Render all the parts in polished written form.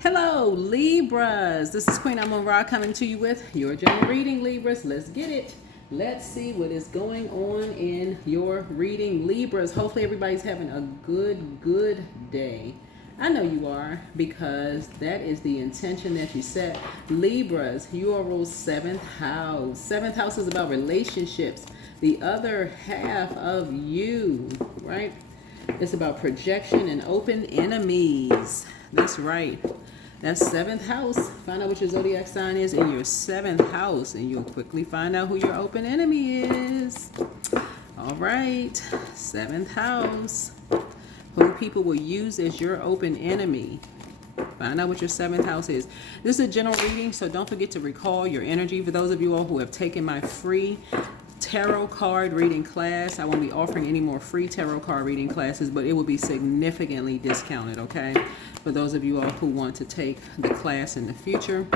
Hello, Libras. This is Queen Amun Ra coming to you with your general reading, Libras. Let's get it. Let's see what is going on in your reading, Libras. Hopefully everybody's having a good day. I know you are, because that is the intention that you set. Libras, you are ruled 7th house. 7th house is about relationships. The other half of you, right? It's about projection and open enemies. That's right. That's 7th house. Find out what your zodiac sign is in your 7th house, and you'll quickly find out who your open enemy is. All right. 7th house. Who people will use as your open enemy. Find out what your 7th house is. This is a general reading, so don't forget to recall your energy. For those of you all who have taken my free tarot card reading class, I won't be offering any more free tarot card reading classes, but it will be significantly discounted, okay? For those of you all who want to take the class in the future.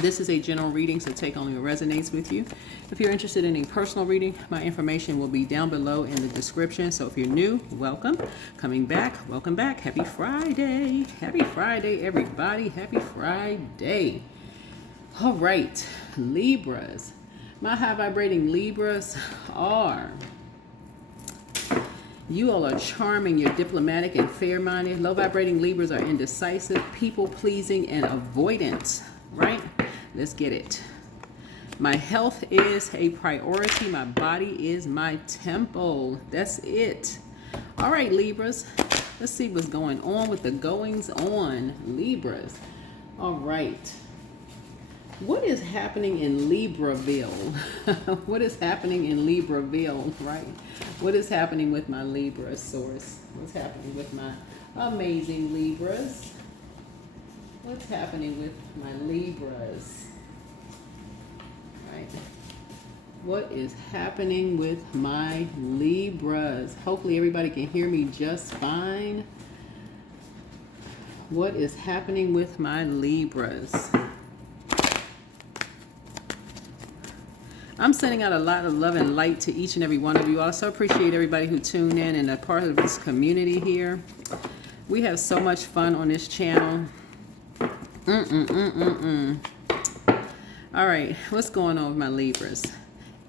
This is a general reading, so take only what resonates with you. If you're interested in a personal reading, my information will be down below in the description. So if you're new, welcome. Coming back, welcome back. Happy Friday. Happy Friday, everybody. Happy Friday. All right, Libras. My high vibrating Libras are... You all are charming, you're diplomatic and fair-minded. Low vibrating Libras are indecisive, people-pleasing, and avoidant, right? Let's get it. My health is a priority. My body is my temple. That's it. All right, Libras. Let's see what's going on with the goings on, Libras. All right. What is happening in Libreville? What is happening in Libreville, right? What is happening with my Libra source? What's happening with my amazing Libras? What's happening with my Libras? Right? What is happening with my Libras? Hopefully everybody can hear me just fine. What is happening with my Libras? I'm sending out a lot of love and light to each and every one of you. I also appreciate everybody who tuned in and are part of this community here. We have so much fun on this channel. All right, what's going on with my Libras?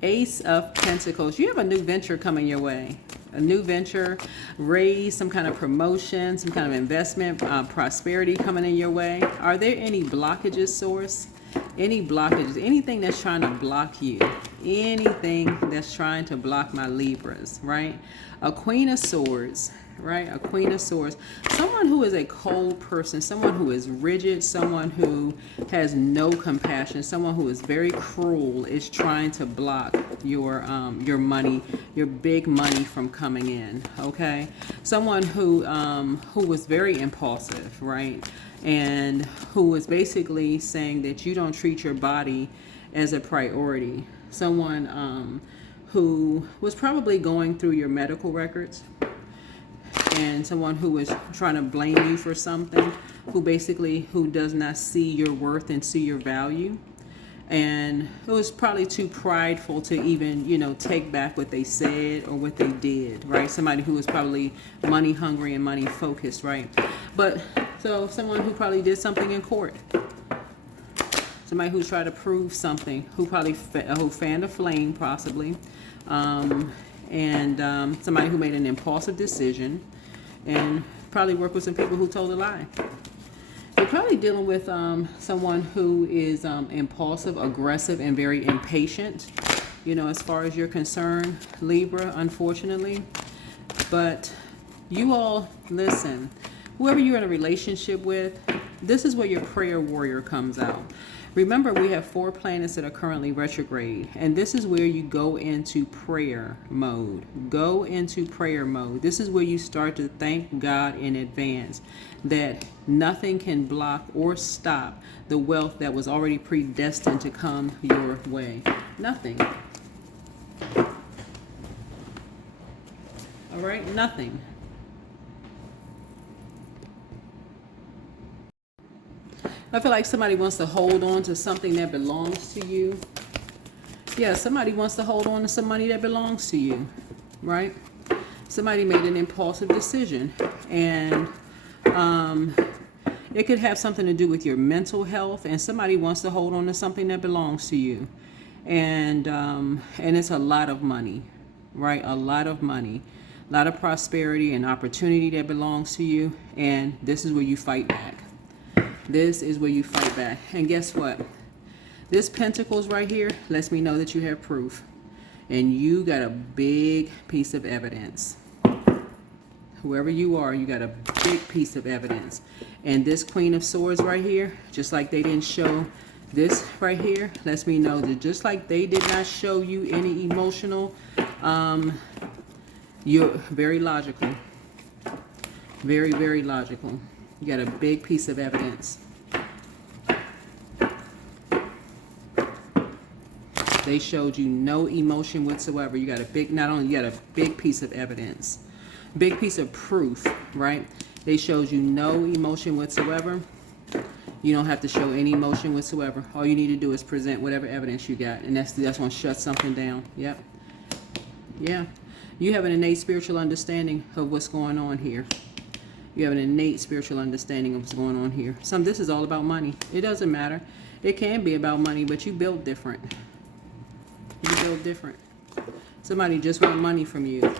Ace of Pentacles. You have a new venture coming your way. A new venture, raise, some kind of promotion, some kind of investment, prosperity coming in your way. Are there any blockages, source? Any blockages, anything that's trying to block you, anything that's trying to block my Libras, right? A Queen of Swords, right? A Queen of Swords. Someone who is a cold person, someone who is rigid, someone who has no compassion, someone who is very cruel is trying to block your money, your big money from coming in, okay? Someone who was very impulsive, right? And who was basically saying that you don't treat your body as a priority. Someone who was probably going through your medical records, and someone who was trying to blame you for something, who does not see your worth and see your value. And it was probably too prideful to even, take back what they said or what they did, right? Somebody who was probably money hungry and money focused, right? But so someone who probably did something in court. Somebody who tried to prove something, who probably who fanned a flame possibly. Somebody who made an impulsive decision and probably worked with some people who told a lie. You're probably dealing with someone who is impulsive, aggressive, and very impatient, as far as you're concerned, Libra, unfortunately. But you all, listen, whoever you're in a relationship with, this is where your prayer warrior comes out. Remember, we have 4 planets that are currently retrograde, and this is where you go into prayer mode. Go into prayer mode. This is where you start to thank God in advance that nothing can block or stop the wealth that was already predestined to come your way. Nothing. All right? Nothing. I feel like somebody wants to hold on to something that belongs to you. Yeah, somebody wants to hold on to some money that belongs to you, right? Somebody made an impulsive decision, and It could have something to do with your mental health, and somebody wants to hold on to something that belongs to you. And it's a lot of money, right? A lot of money, a lot of prosperity and opportunity that belongs to you. And this is where you fight back. This is where you fight back. And guess what? This Pentacles right here lets me know that you have proof. And you got a big piece of evidence. Whoever you are, you got a big piece of evidence. And this Queen of Swords right here, just like they didn't show this right here, lets me know that just like they did not show you any emotional, you're very logical. Very, very logical. You got a big piece of evidence. They showed you no emotion whatsoever. You got a big, not only you got a big piece of evidence, big piece of proof, right? They showed you no emotion whatsoever. You don't have to show any emotion whatsoever. All you need to do is present whatever evidence you got, and that's going to shut something down. Yep. Yeah. You have an innate spiritual understanding of what's going on here. You have an innate spiritual understanding of what's going on here. This is all about money. It doesn't matter. It can be about money, but you build different. You build different. Somebody just want money from you.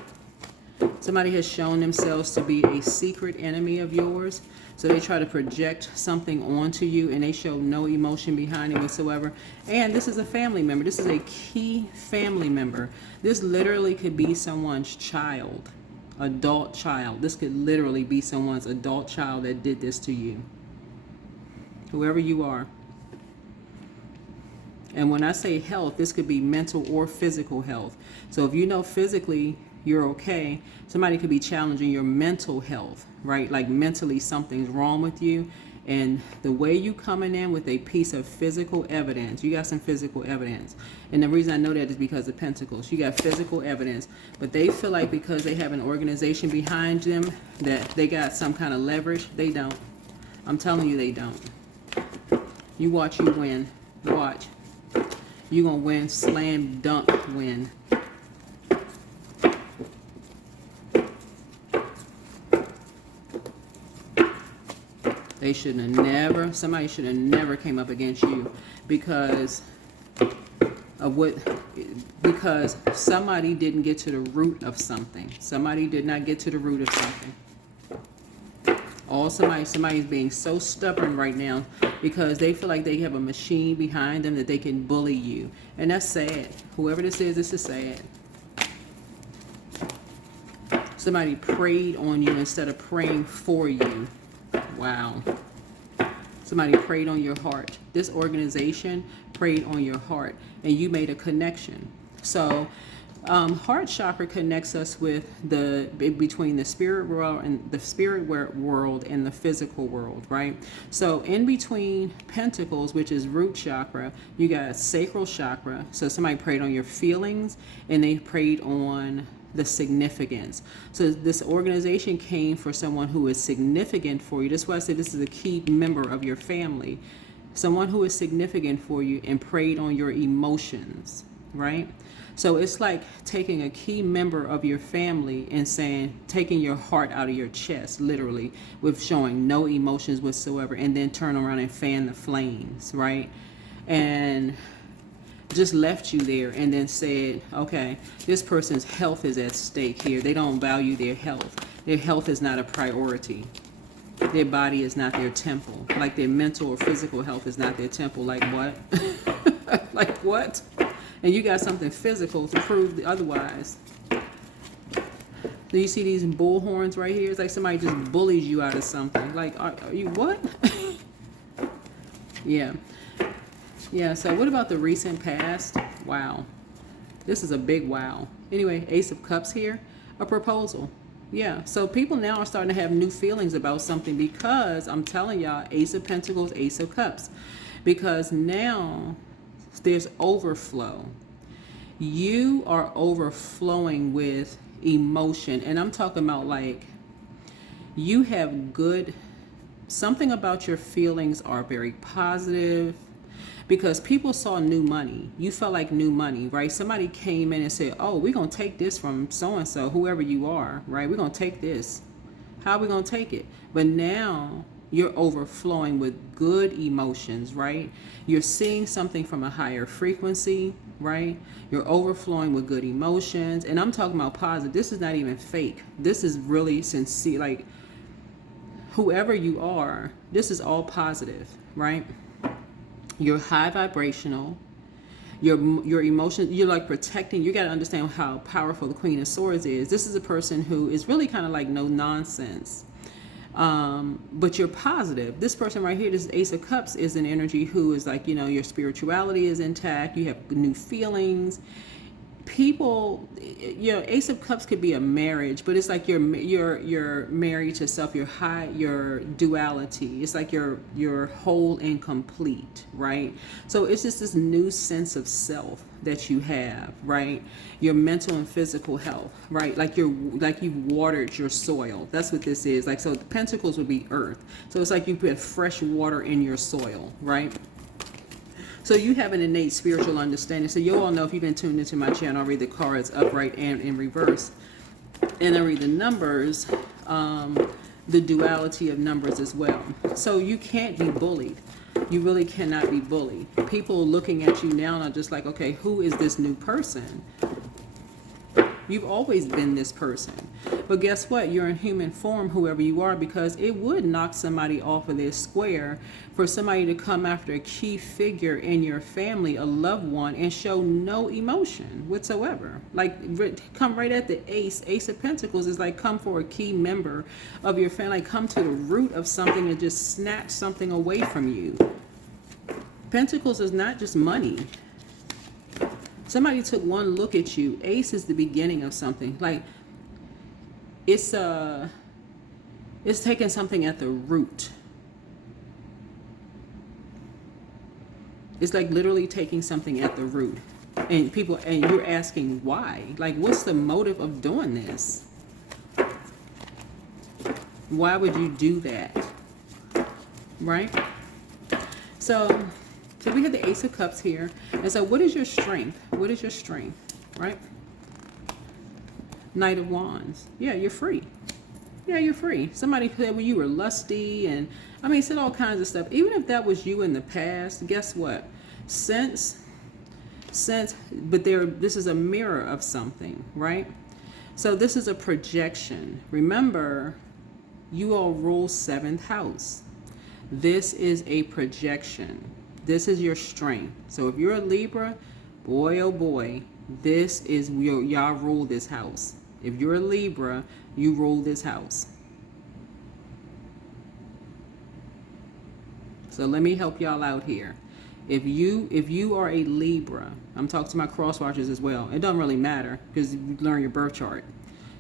Somebody has shown themselves to be a secret enemy of yours. So they try to project something onto you, and they show no emotion behind it whatsoever. And this is a family member. This is a key family member. This literally could be someone's child, adult child. This could literally be someone's adult child that did this to you. Whoever you are. And when I say health, this could be mental or physical health. So if you know physically you're okay, somebody could be challenging your mental health, right? Like mentally something's wrong with you. And the way you coming in with a piece of physical evidence, you got some physical evidence. And the reason I know that is because of Pentacles. You got physical evidence, but they feel like because they have an organization behind them that they got some kind of leverage. They don't. I'm telling you, they don't. You watch you win. Watch. You're going to win, slam dunk win. They should have never, somebody should have never came up against you because of what, because somebody didn't get to the root of something. Somebody did not get to the root of something. Somebody's being so stubborn right now because they feel like they have a machine behind them that they can bully you. And that's sad. Whoever this is sad. Somebody preyed on you instead of praying for you. Wow. Somebody preyed on your heart. This organization preyed on your heart and you made a connection. So heart chakra connects us with between the spirit world and the the physical world, right? So in between Pentacles, which is root chakra, you got sacral chakra. So somebody preyed on your feelings and they preyed on the significance. So this organization came for someone who is significant for you. That's why I said this is a key member of your family. Someone who is significant for you and preyed on your emotions, right? So it's like taking a key member of your family and taking your heart out of your chest, literally, with showing no emotions whatsoever, and then turn around and fan the flames, right? And just left you there and then said, okay, this person's health is at stake here. They don't value their health. Their health is not a priority. Their body is not their temple. Like their mental or physical health is not their temple. Like what? Like what? And you got something physical to prove otherwise. Do you see these bull horns right here? It's like somebody just bullies you out of something. Like, are you what? Yeah. Yeah, so what about the recent past? Wow. This is a big wow. Anyway, Ace of Cups here. A proposal. Yeah, so people now are starting to have new feelings about something because, I'm telling y'all, Ace of Pentacles, Ace of Cups. Because now there's overflow. You are overflowing with emotion. And I'm talking about like you have something about your feelings are very positive. Because people saw new money. You felt like new money, right? Somebody came in and said, oh, we're going to take this from so-and-so, whoever you are, right? We're going to take this. How are we going to take it? But now You're overflowing with good emotions, right? You're seeing something from a higher frequency, right? You're overflowing with good emotions. And I'm talking about positive. This is not even fake. This is really sincere. Like, whoever you are, this is all positive, right? You're high vibrational. Your emotions, you're like protecting. You got to understand how powerful the Queen of Swords is. This is a person who is really kind of like no nonsense. But you're positive. This person right here, this Ace of Cups, is an energy who is like, your spirituality is intact. You have new feelings. People, Ace of Cups could be a marriage, but it's like you're married to self. Your duality. It's like you're whole and complete, right? So it's just this new sense of self that you have, right? Your mental and physical health, right? Like you've watered your soil. That's what this is. Like, so the Pentacles would be earth. So it's like you put fresh water in your soil, right? So you have an innate spiritual understanding. So you all know, if you've been tuned into my channel, I read the cards upright and in reverse. And I read the numbers, the duality of numbers as well. So you can't be bullied. You really cannot be bullied. People looking at you now are just like, okay, who is this new person? You've always been this person. But guess what? You're in human form, whoever you are, because it would knock somebody off of their square for somebody to come after a key figure in your family, a loved one, and show no emotion whatsoever. Like, come right at the Ace of Pentacles is like, come for a key member of your family, like come to the root of something and just snatch something away from you. Pentacles is not just money. Somebody took one look at you. Ace is the beginning of something. Like, it's taking something at the root. It's like literally taking something at the root. And you're asking why? Like, what's the motive of doing this? Why would you do that? Right? So we have the Ace of Cups here. And so what is your strength? What is your strength? Right? Knight of Wands. Yeah, you're free. Yeah, you're free. Somebody said, well, you were lusty, and I mean, said all kinds of stuff. Even if that was you in the past, guess what? This is a mirror of something, right? So this is a projection. Remember, you all rule 7th house. This is a projection. This is your strength. So if you're a Libra, boy, oh boy, this is y'all rule this house. If you're a Libra, you rule this house. So let me help y'all out here. If you are a Libra, I'm talking to my cross watchers as well. It doesn't really matter because you learn your birth chart.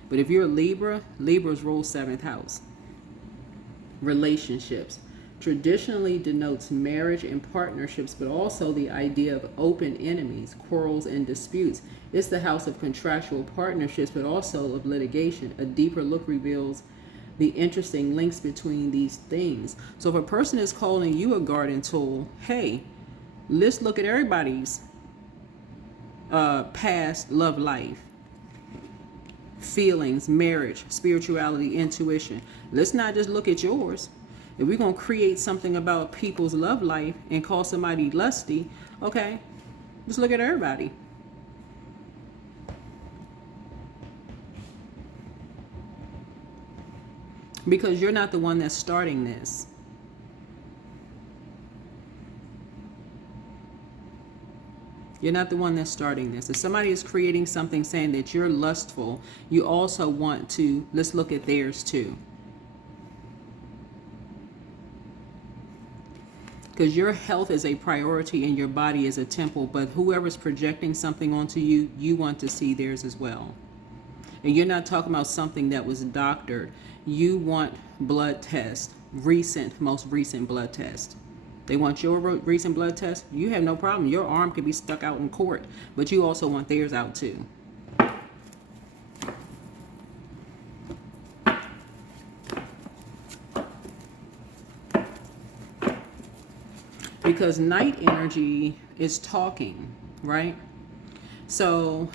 But if you're a Libra, Libras rule 7th house. Relationships traditionally denotes marriage and partnerships, but also the idea of open enemies, quarrels, and disputes. It's the house of contractual partnerships, but also of litigation. A deeper look reveals the interesting links between these things. So if a person is calling you a garden tool, hey, let's look at everybody's past love life, feelings, marriage, spirituality, intuition. Let's not just look at yours. If we're going to create something about people's love life and call somebody lusty, okay, just look at everybody. Because you're not the one that's starting this. You're not the one that's starting this. If somebody is creating something saying that you're lustful, you also want to, let's look at theirs too. Because your health is a priority and your body is a temple, but whoever's projecting something onto you, you want to see theirs as well. And you're not talking about something that was doctored. You want blood test, most recent blood test. They want your recent blood test. You have no problem. Your arm could be stuck out in court, but you also want theirs out too. Because night energy is talking, right? So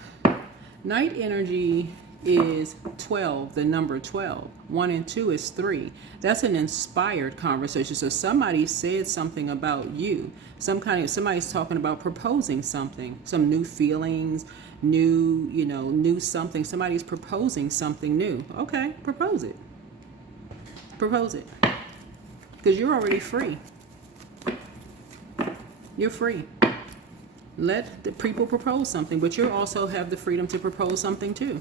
night energy is 12, the number 12. 1 and 2 is 3. That's an inspired conversation. So somebody said something about you. Somebody's talking about proposing something, some new feelings, new something. Somebody's proposing something new. Okay, propose it. Propose it. Because you're already free. You're free. Let the people propose something, but you also have the freedom to propose something too.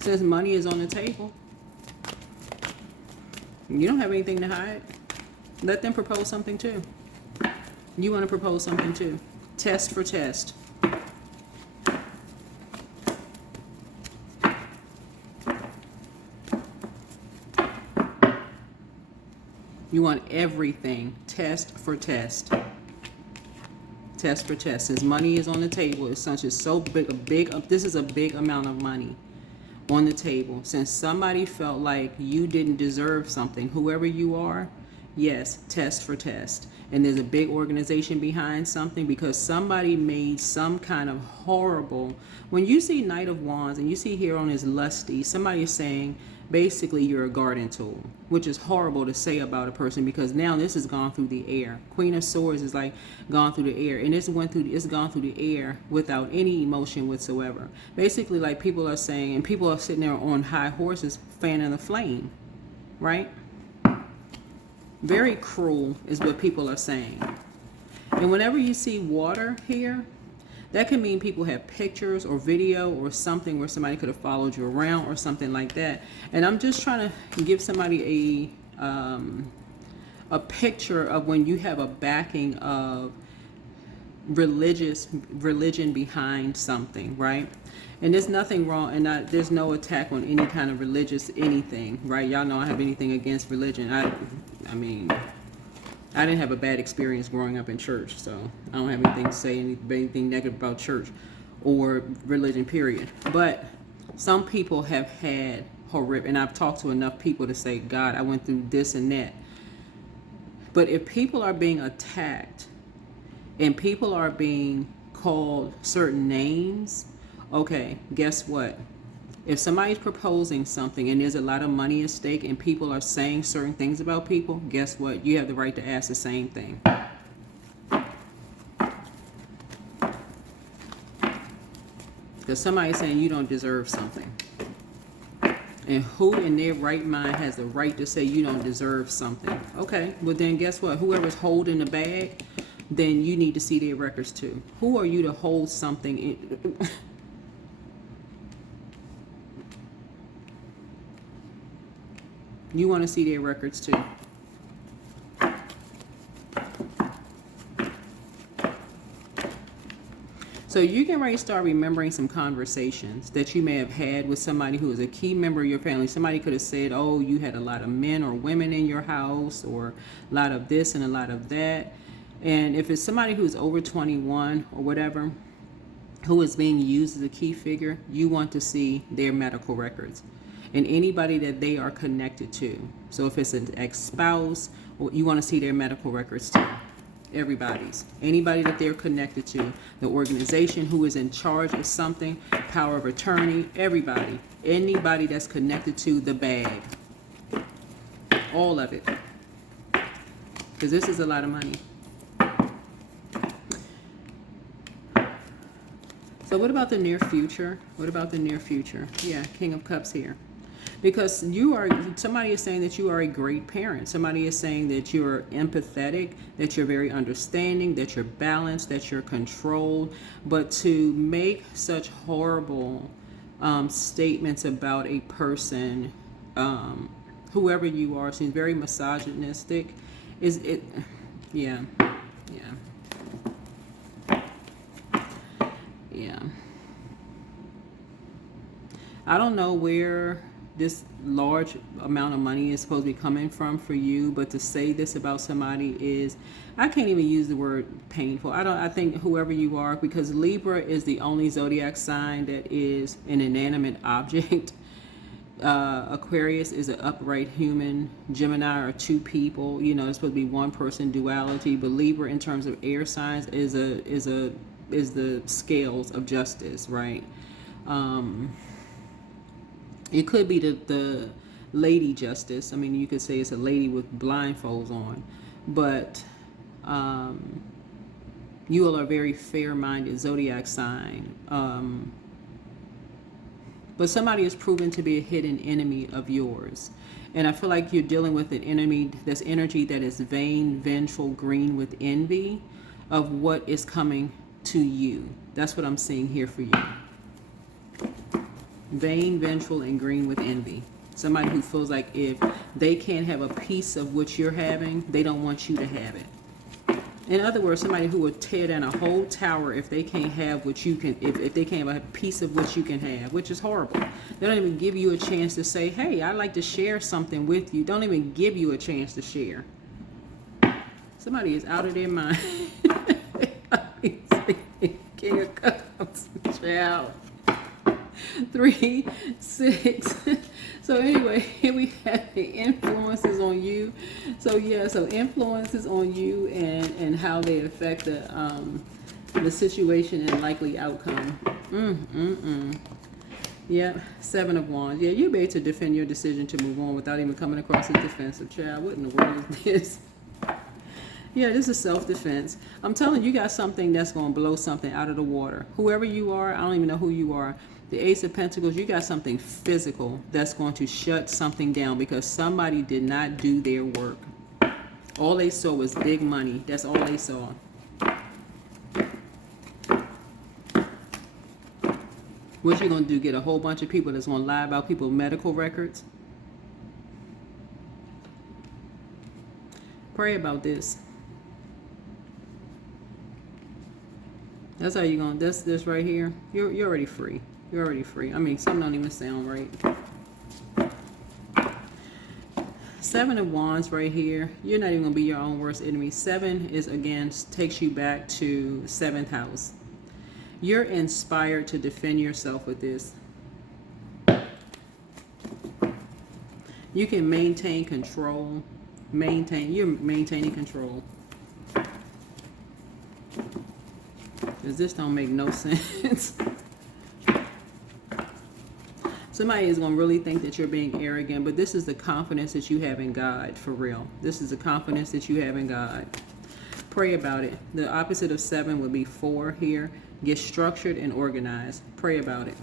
Since money is on the table, you don't have anything to hide. Let them propose something too. You want to propose something too. Test for test. You want everything. Test for test. Test for test. Since money is on the table, it's such as so big. This is a big amount of money on the table. Since somebody felt like you didn't deserve something, whoever you are, yes, test for test. And there's a big organization behind something because somebody made some kind of horrible. When you see Knight of Wands and you see here on his lusty, somebody is saying basically you're a garden tool, which is horrible to say about a person because now this has gone through the air. Queen of Swords is like gone through the air, and it's gone through the air without any emotion whatsoever. Basically, like people are saying, and people are sitting there on high horses fanning the flame, right? Very cruel is what people are saying. And whenever you see water here, that can mean people have pictures or video or something where somebody could have followed you around or something like that. And I'm just trying to give somebody a picture of when you have a backing of religion behind something, right? And there's nothing wrong, and there's no attack on any kind of religious anything, right? Y'all know I have anything against religion. I mean, I didn't have a bad experience growing up in church, so I don't have anything to say anything negative about church or religion, period. But some people have had horrific, and I've talked to enough people to say, God, I went through this and that. But if people are being attacked and people are being called certain names, okay, guess what? If somebody's proposing something and there's a lot of money at stake and people are saying certain things about people, guess what? You have the right to ask the same thing. Because somebody's saying you don't deserve something. And who in their right mind has the right to say you don't deserve something? Okay, well then guess what? Whoever's holding the bag, then you need to see their records too. Who are you to hold something in? You want to see their records too. So you can already start remembering some conversations that you may have had with somebody who is a key member of your family. Somebody could have said, oh, you had a lot of men or women in your house, or a lot of this and a lot of that. And if it's somebody who's over 21 or whatever, who is being used as a key figure, you want to see their medical records and anybody that they are connected to. So if it's an ex-spouse, you want to see their medical records too. Everybody's. Anybody that they're connected to, the organization who is in charge of something, power of attorney, everybody. Anybody that's connected to the bag. All of it. Because this is a lot of money. So what about the near future? What about the near future? Yeah, King of Cups here. Because somebody is saying that you are a great parent. Somebody is saying that you're empathetic, that you're very understanding, that you're balanced, that you're controlled. But to make such horrible statements about a person, whoever you are, seems very misogynistic. Yeah. I don't know where this large amount of money is supposed to be coming from for you, but to say this about somebody is, I can't even use the word painful. I think whoever you are, because Libra is the only zodiac sign that is an inanimate object. Aquarius is an upright human. Gemini are two people. It's supposed to be one person duality, but Libra in terms of air signs is a the scales of justice, right? It could be the lady justice. I mean, you could say it's a lady with blindfolds on, but you all are a very fair-minded zodiac sign. But somebody is proven to be a hidden enemy of yours. And I feel like you're dealing with an enemy, this energy that is vain, vengeful, green with envy of what is coming to you. That's what I'm seeing here for you. Vain, vengeful, and green with envy. Somebody who feels like if they can't have a piece of what you're having, they don't want you to have it. In other words, somebody who would tear down a whole tower if they can't have what you can, if they can't have a piece of what you can have, which is horrible. They don't even give you a chance to say, hey, I'd like to share something with you. Don't even give you a chance to share. Somebody is out of their mind. King of Cups, child. 3, 6. So anyway, here we have the influences on you. So yeah, so influences on you and how they affect the situation and likely outcome. Yep, 7 of Wands. Yeah, you're able to defend your decision to move on without even coming across as defensive. Child, what in the world is this? Yeah, this is self-defense. I'm telling you, you got something that's going to blow something out of the water. Whoever you are, I don't even know who you are. The Ace of Pentacles, you got something physical that's going to shut something down because somebody did not do their work. All they saw was big money. That's all they saw. What you going to do, get a whole bunch of people that's going to lie about people's medical records? Pray about this. That's how you're going to, this right here. You're already free. You're already free. I mean, some don't even sound right. 7 of Wands right here. You're not even going to be your own worst enemy. 7 is, again, takes you back to 7th house. You're inspired to defend yourself with this. You can maintain control. You're maintaining control. Because this don't make no sense. Somebody is going to really think that you're being arrogant, but this is the confidence that you have in God, for real. This is the confidence that you have in God. Pray about it. The opposite of 7 would be 4 here. Get structured and organized. Pray about it.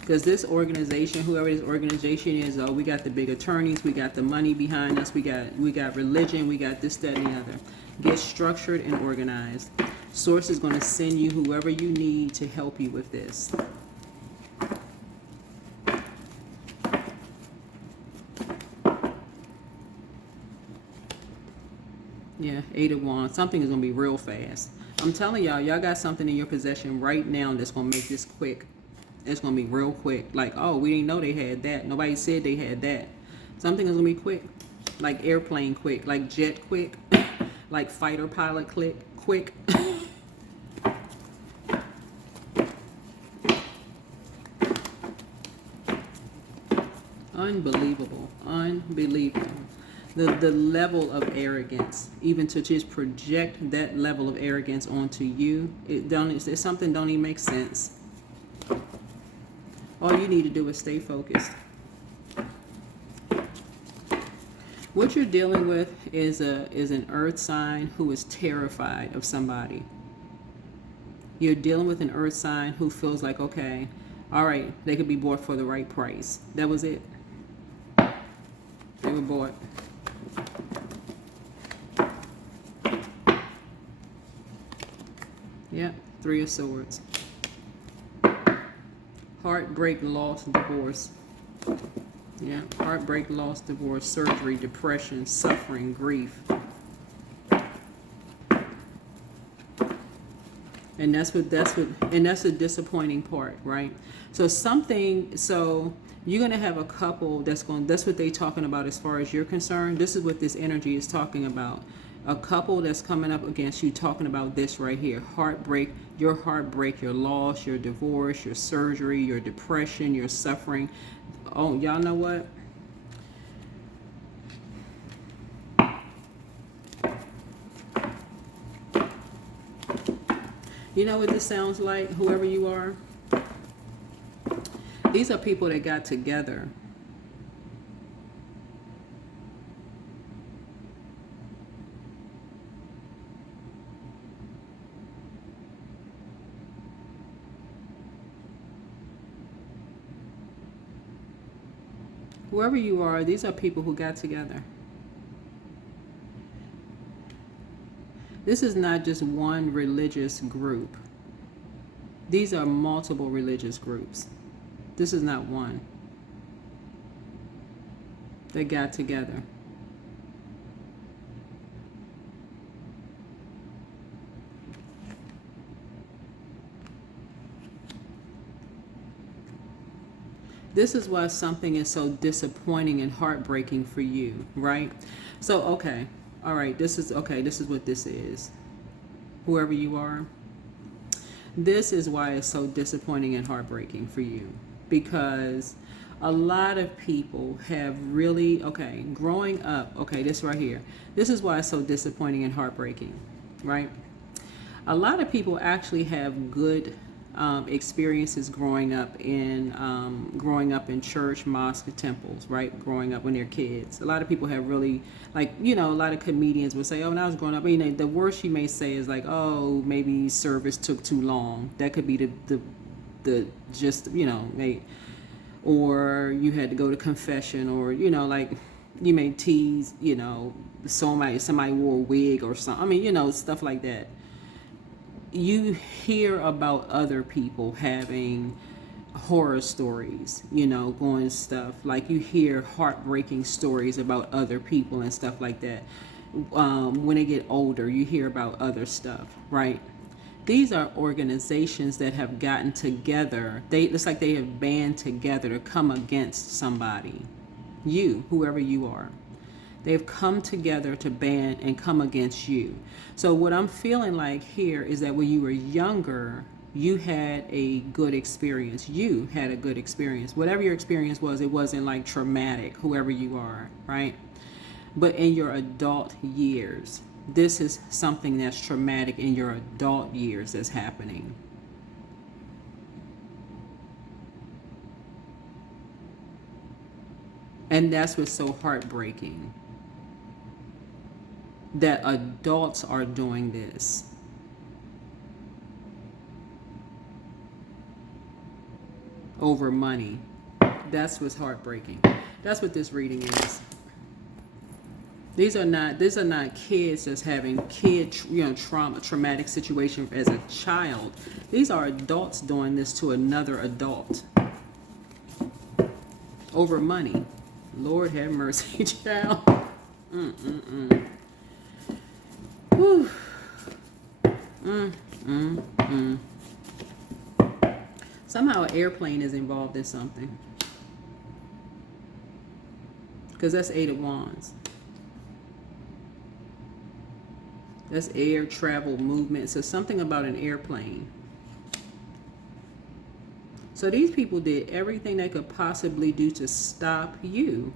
Because this organization, whoever this organization is, oh, we got the big attorneys, we got the money behind us, we got religion, we got this, that, and the other. Get structured and organized. Source is going to send you whoever you need to help you with this. Yeah, 8 of Wands. Something is going to be real fast. I'm telling y'all, y'all got something in your possession right now that's going to make this quick. It's going to be real quick. Like, oh, we didn't know they had that. Nobody said they had that. Something is going to be quick. Like airplane quick. Like jet quick. Like fighter pilot quick. Unbelievable. Unbelievable. The level of arrogance, even to just project that level of arrogance onto you, it's something don't even make sense. All you need to do is stay focused. What you're dealing with is an earth sign who is terrified of somebody. You're dealing with an earth sign who feels like, okay, all right, they could be bought for the right price. That was it. They were bought. Yeah, 3 of Swords. Heartbreak, loss, divorce. Yeah, heartbreak, loss, divorce, surgery, depression, suffering, grief. And that's the disappointing part, right? So you're going to have a couple that's what they're talking about as far as you're concerned. This is what this energy is talking about. A couple that's coming up against you talking about this right here. Heartbreak, your loss, your divorce, your surgery, your depression, your suffering. Oh, y'all know what? You know what this sounds like, whoever you are? These are people that got together. Whoever you are, these are people who got together. This is not just one religious group. These are multiple religious groups. This is not one. They got together. This is why something is so disappointing and heartbreaking for you, right? So, okay. All right, this is what this is. Whoever you are. This is why it's so disappointing and heartbreaking for you. Because a lot of people have really, growing up, this right here. This is why it's so disappointing and heartbreaking, right? A lot of people actually have good experiences growing up in church, mosque, temples, right? Growing up when they're kids. A lot of people have really, like, a lot of comedians will say, oh, when I was growing up, the worst you may say is like, oh, maybe service took too long. That could be the just, or you had to go to confession, or, like, you may tease, somebody wore a wig or something. Stuff like that. You hear about other people having horror stories, going stuff. Like, you hear heartbreaking stories about other people and stuff like that. When they get older, you hear about other stuff, right? These are organizations that have gotten together. It's like they have band together to come against somebody. You, whoever you are. They've come together to band and come against you. So what I'm feeling like here is that when you were younger, you had a good experience. You had a good experience. Whatever your experience was, it wasn't like traumatic, whoever you are, right? But in your adult years, this is something that's traumatic in your adult years that's happening. And that's what's so heartbreaking. That adults are doing this. Over money. That's what's heartbreaking. That's what this reading is. These are not kids that's having traumatic situation as a child. These are adults doing this to another adult. Over money. Lord have mercy, child. Whew. Somehow an airplane is involved in something. Because that's 8 of Wands. That's air travel movement. So something about an airplane. So these people did everything they could possibly do to stop you.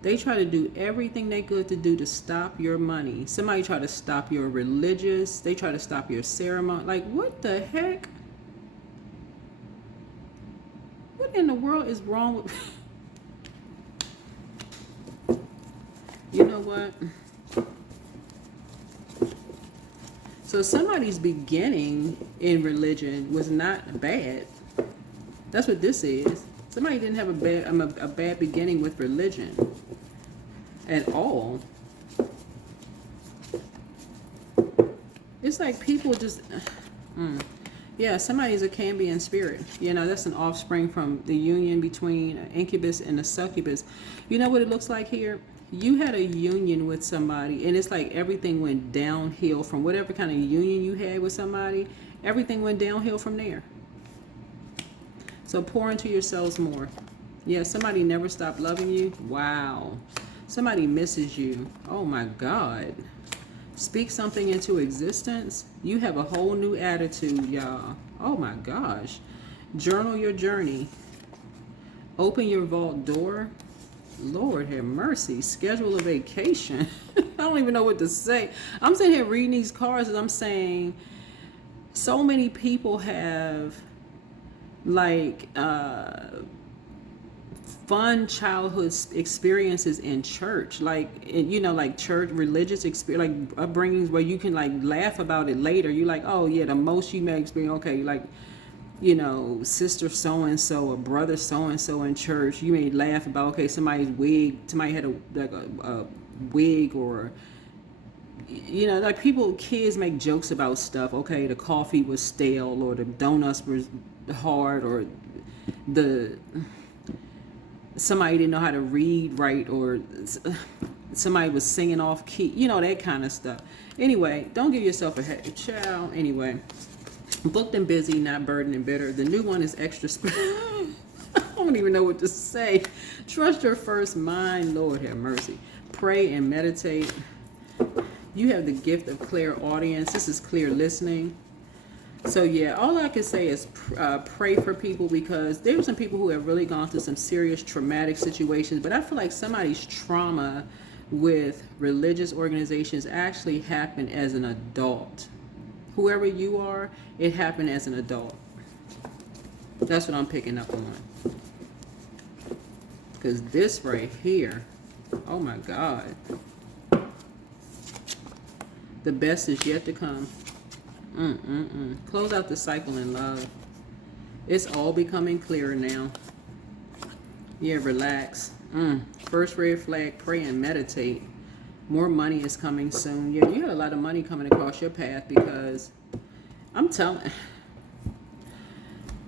They try to do everything they could to do to stop your money. Somebody try to stop your religious. They try to stop your ceremony. Like, what the heck? What in the world is wrong with... You know what? So somebody's beginning in religion was not bad. That's what this is. Somebody didn't have a bad beginning with religion at all. It's like people just... Yeah, somebody's a Cambian spirit. That's an offspring from the union between an incubus and a succubus. You know what it looks like here? You had a union with somebody, and it's like everything went downhill from whatever kind of union you had with somebody. Everything went downhill from there. So pour into yourselves more. Yeah, somebody never stopped loving you. Wow. Somebody misses you. Oh my God. Speak something into existence. You have a whole new attitude, y'all. Oh my gosh. Journal your journey. Open your vault door. Lord have mercy. Schedule a vacation. I don't even know what to say. I'm sitting here reading these cards and I'm saying so many people have like fun childhood experiences in church, like like church religious experience, like upbringings where you can like laugh about it later. You like, oh yeah, the most you may experience, okay, like sister so and so or brother so and so in church, you may laugh about, okay, somebody had a wig, or like kids make jokes about stuff. Okay, the coffee was stale, or the donuts were hard, or somebody didn't know how to read right, or somebody was singing off key, that kind of stuff. Anyway, don't give yourself a head child. Anyway, booked and busy, not burdened and bitter. The new one is extra I don't even know what to say. Trust your first mind. Lord have mercy. Pray and meditate. You have the gift of clear audience. This is clear listening. So yeah, all I can say is pray for people, because there's some people who have really gone through some serious traumatic situations. But I feel like somebody's trauma with religious organizations actually happened as an adult. Whoever you are, it happened as an adult. That's what I'm picking up on. Because this right here, oh my God. The best is yet to come. Close out the cycle in love. It's all becoming clearer now. Yeah, relax. First red flag, pray and meditate. More money is coming soon. Yeah, you got a lot of money coming across your path, because I'm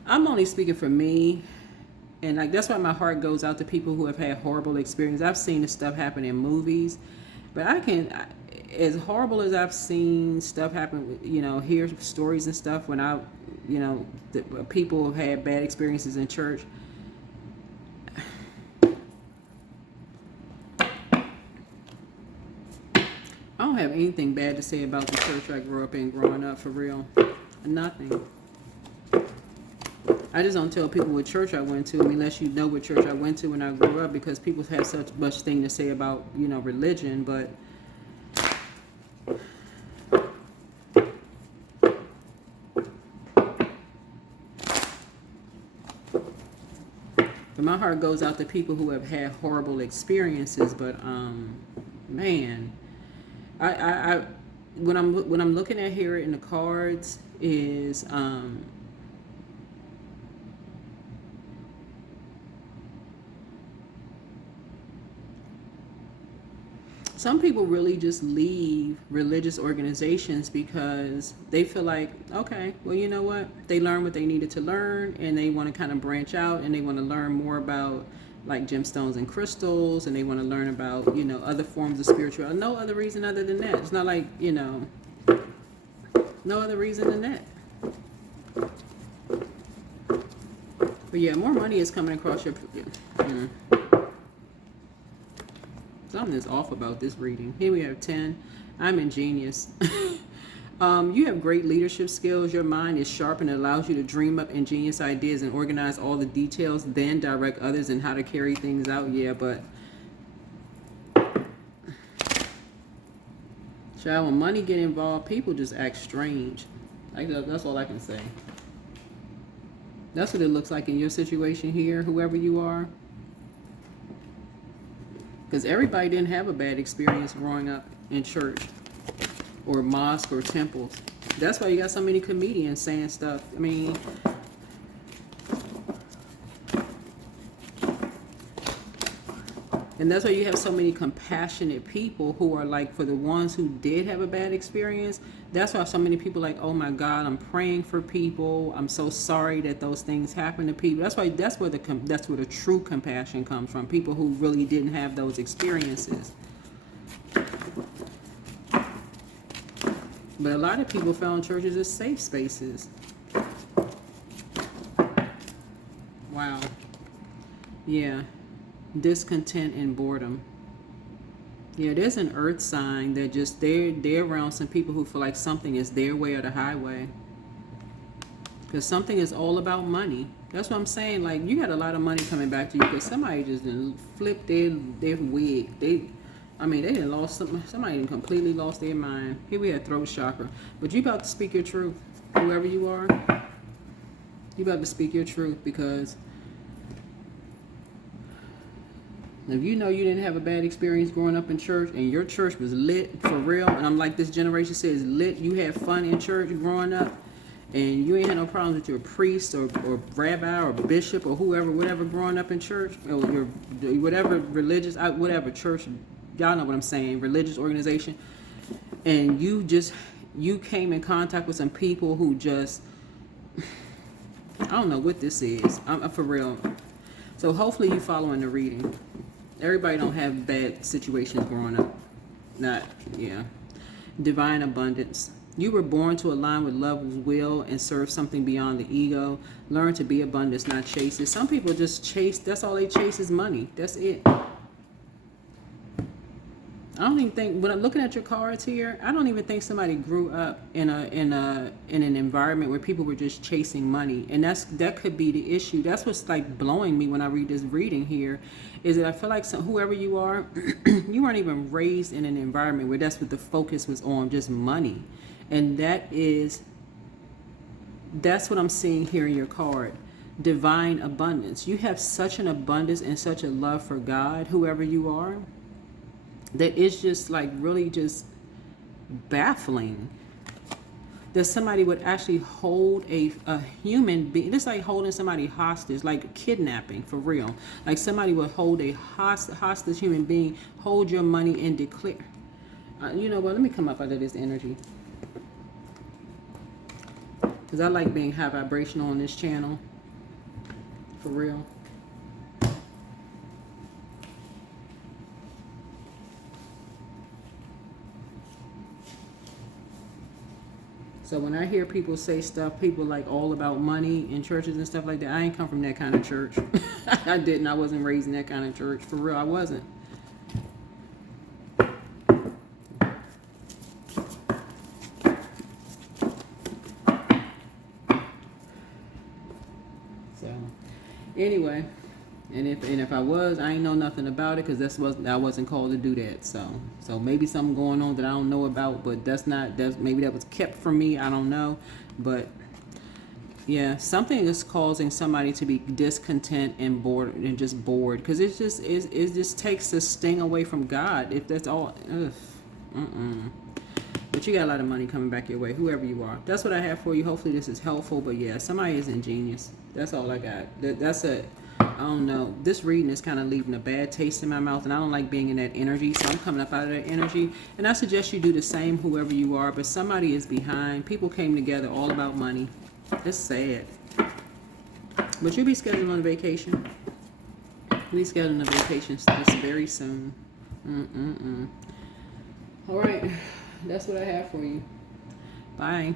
only speaking for me. And like, that's why my heart goes out to people who have had horrible experiences. I've seen this stuff happen in movies, but as horrible as I've seen stuff happen, hear stories and stuff when people have had bad experiences in church. I don't have anything bad to say about the church I grew up in growing up, for real. Nothing. I just don't tell people what church I went to, unless you know what church I went to when I grew up, because people have such much thing to say about, religion. But my heart goes out to people who have had horrible experiences. But man, I when I'm looking at here in the cards is some people really just leave religious organizations because they feel like, okay, well, you know what? They learned what they needed to learn, and they want to kind of branch out, and they want to learn more about like gemstones and crystals, and they want to learn about, other forms of spiritual. No other reason other than that. It's not like, no other reason than that. But yeah, more money is coming across your... Something is off about this reading. Here we have 10. I'm ingenious. You have great leadership skills. Your mind is sharp and allows you to dream up ingenious ideas and organize all the details, then direct others in how to carry things out. Yeah, but child, when money get involved, people just act strange. That's all I can say. That's what it looks like in your situation here, whoever you are. Because everybody didn't have a bad experience growing up in church or mosque or temples. That's why you got so many comedians saying stuff. I mean, and that's why you have so many compassionate people who are like, for the ones who did have a bad experience. That's why so many people like, oh my God, I'm praying for people. I'm so sorry that those things happen to people. That's where the true compassion comes from. People who really didn't have those experiences. But a lot of people found churches as safe spaces. Wow. Yeah. Discontent and boredom. Yeah, there's an earth sign that just they're around some people who feel like something is their way or the highway. Because something is all about money. That's what I'm saying. Like, you got a lot of money coming back to you because somebody just didn't flip their wig. They didn't somebody completely lost their mind. Here we have throat chakra. But you about to speak your truth. whoever you are, you about to speak your truth, because if you know you didn't have a bad experience growing up in church and your church was lit for real, and I'm like, this generation says lit, you had fun in church growing up, and you ain't had no problems with your priest or rabbi or bishop or whoever, whatever, growing up in church, or your whatever religious, whatever church, y'all know what I'm saying, religious organization, and you came in contact with some people who just, I don't know what this is. I'm for real. So hopefully you following the reading. Everybody don't have bad situations growing up. Not, yeah. Divine abundance. You were born to align with love's will and serve something beyond the ego. Learn to be abundance, not chase it. Some people just chase, that's all they chase is money. That's it. I don't even think, when I'm looking at your cards here, I don't even think somebody grew up in an environment where people were just chasing money, and that could be the issue. That's what's like blowing me when I read this reading here, is that I feel like whoever you are, you weren't even raised in an environment where that's what the focus was on, just money, and that's what I'm seeing here in your card. Divine abundance. You have such an abundance and such a love for God, whoever you are, that it's just like really just baffling that somebody would actually hold a human being. It's like holding somebody hostage, like kidnapping for real. Like somebody would hold a hostage human being, hold your money and declare. You know what? Let me come up out of this energy, because I like being high vibrational on this channel. For real. So when I hear people say stuff, people like all about money in churches and stuff like that, I ain't come from that kind of church. I didn't. I wasn't raised in that kind of church. For real, I wasn't. So anyway, and if I was, I ain't know nothing about it, because I wasn't called to do that. So maybe something going on that I don't know about, but maybe that was kept from me. I don't know, but yeah, something is causing somebody to be discontent and bored, and just bored, because it just takes the sting away from God. If that's all, But you got a lot of money coming back your way, whoever you are. That's what I have for you. Hopefully this is helpful. But yeah, somebody is ingenious. That's all I got. That's it. I don't know. This reading is kind of leaving a bad taste in my mouth, and I don't like being in that energy, so I'm coming up out of that energy. And I suggest you do the same, whoever you are, but somebody is behind. People came together all about money. It's sad. But you'll be scheduling a vacation. We'll be scheduling a vacation just very soon. All right. That's what I have for you. Bye.